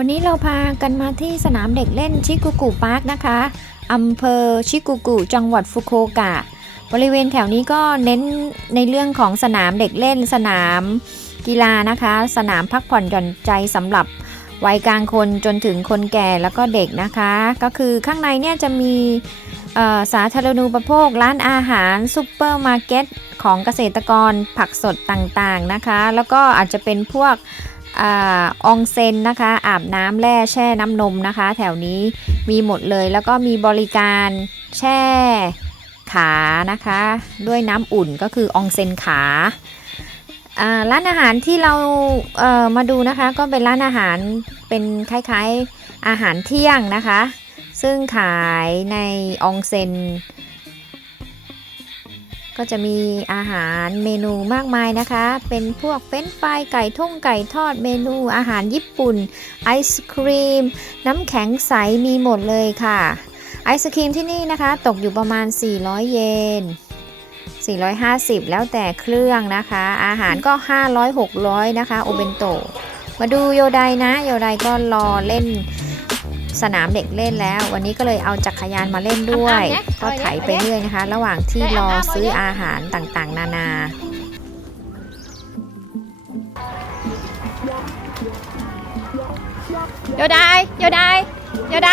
วันนี้เราพากันมาที่สนามเด็กเล่นชิกุกุพาร์คนะคะอำเภอชิกุกุจังหวัดฟุกุโอกะ บริเวณแถวนี้ก็เน้นในเรื่องของสนามเด็กเล่นสนามกีฬานะคะ สนามพักผ่อนหย่อนใจสำหรับวัยกลางคนจนถึงคนแก่แล้วก็เด็กนะคะ ก็คือข้างในเนี่ยจะมี สาธารณูปโภค ร้านอาหารซูเปอร์มาร์เก็ตของเกษตรกรผักสดต่างๆนะคะ แล้วก็อาจจะเป็นพวกอองเซนนะคะ อาบน้ำแร่แช่น้ำนมนะคะ แถวนี้มีหมดเลยแล้วก็มีบริการแช่ขานะคะ ด้วยน้ำอุ่นก็คืออองเซนขาร้านอาหารที่เราเมาดูนะคะ ก็เป็นร้านอาหารเป็นคล้ายๆอาหารเที่ยงนะคะ ซึ่งขายในอองเซนก็จะมีอาหารเมนูมากมายนะคะ เป็นพวกเฟรนฟรายไก่ท่งไก่ทอดเมนูอาหารญี่ปุ่น ไอศครีม น้ำแข็งใสมีหมดเลยค่ะ ไอศครีมที่นี่นะคะ ตกอยู่ประมาณ 400 เยน450 แล้วแต่เครื่องนะคะ อาหารก็ 500 600 นะคะ โอเบนโต มาดูโยไดนะ โยไดก็รอเล่น สนามเด็กเล่นแล้ว วันนี้ก็เลยเอาจักรยานมาเล่นด้วย ก็ไถไปเรื่อยนะคะ ระหว่างที่รอซื้ออาหารต่างๆ นานา โยไดโยไดโยได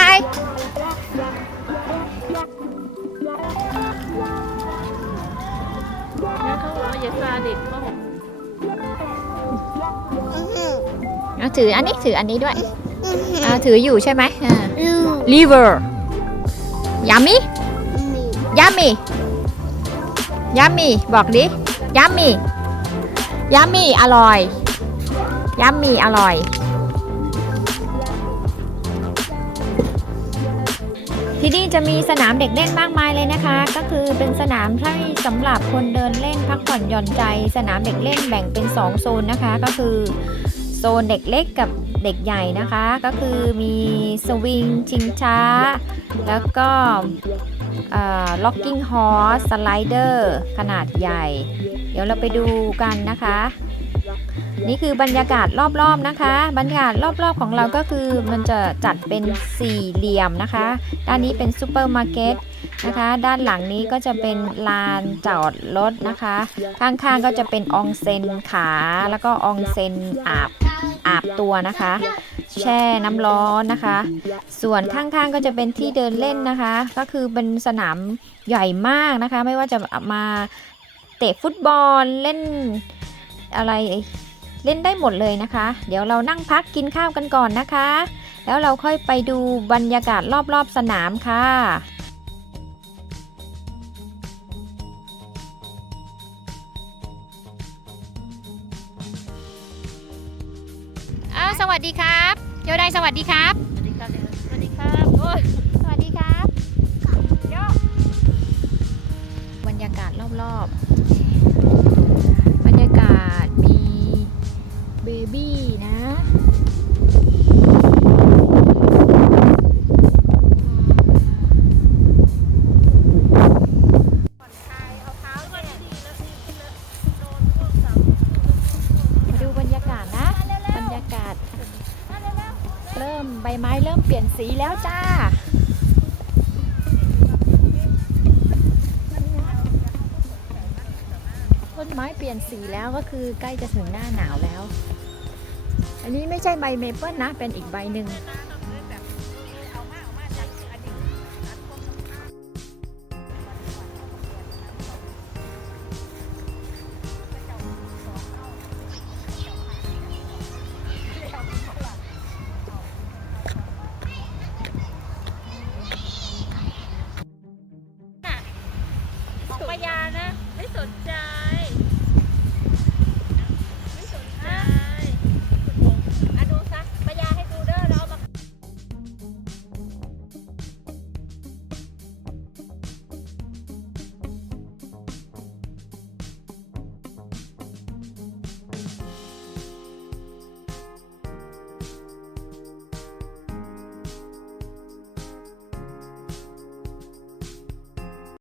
แล้วเขาบอกว่าอย่าซาดิสเขาบอกเอาถืออันนี้ถืออันนี้ด้วย อ่าถืออยู่ใช่ไหมอ่า liver yummy yummy yummy บอกดิ yummy yummy อร่อย yummy อร่อย ที่นี่จะมีสนามเด็กเล่นมากมายเลยนะคะ ก็คือเป็นสนามที่สำหรับคนเดินเล่นพักผ่อนหย่อนใจ สนามเด็กเล่นแบ่งเป็น 2 โซนนะคะ ก็คือโซ นเด็กเล็กกับเด็กใหญ่นะคะ ก็คือมีสวิงชิงช้า แล้วก็ล็อกกิ้งฮอร์สสไลเดอร์ขนาดใหญ่ เดี๋ยวเราไปดูกันนะคะ นี่คือบรรยากาศรอบๆนะคะ บรรยากาศรอบๆของเราก็คือมันจะจัดเป็นสี่เหลี่ยมนะคะ ด้านนี้เป็นซูเปอร์มาร์เก็ตนะคะ ด้านหลังนี้ก็จะเป็นลานจอดรถนะคะ ข้างๆก็จะเป็นอองเซนขา แล้วก็อองเซนอาบ อาบตัวนะคะ แช่น้ำร้อนนะคะ ส่วนข้างๆก็จะเป็นที่เดินเล่นนะคะ ก็คือเป็นสนามใหญ่มากนะคะ ไม่ว่าจะมาเตะฟุตบอลเล่นอะไรเล่นได้หมดเลยนะคะ เดี๋ยวเรานั่งพักกินข้าวกันก่อนนะคะ แล้วเราค่อยไปดูบรรยากาศรอบๆสนามค่ะ สวัสดีครับโยไดสวัสดีครับ สวัสดีครับ สวัสดีครับโอ้ยสวัสดีครับ บรรยากาศรอบๆ ไม้เริ่มเปลี่ยนสีแล้วจ้า ต้นไม้เปลี่ยนสีแล้วก็คือใกล้จะถึงหน้าหนาวแล้ว อันนี้ไม่ใช่ใบเมเปิลนะ เป็นอีกใบหนึ่ง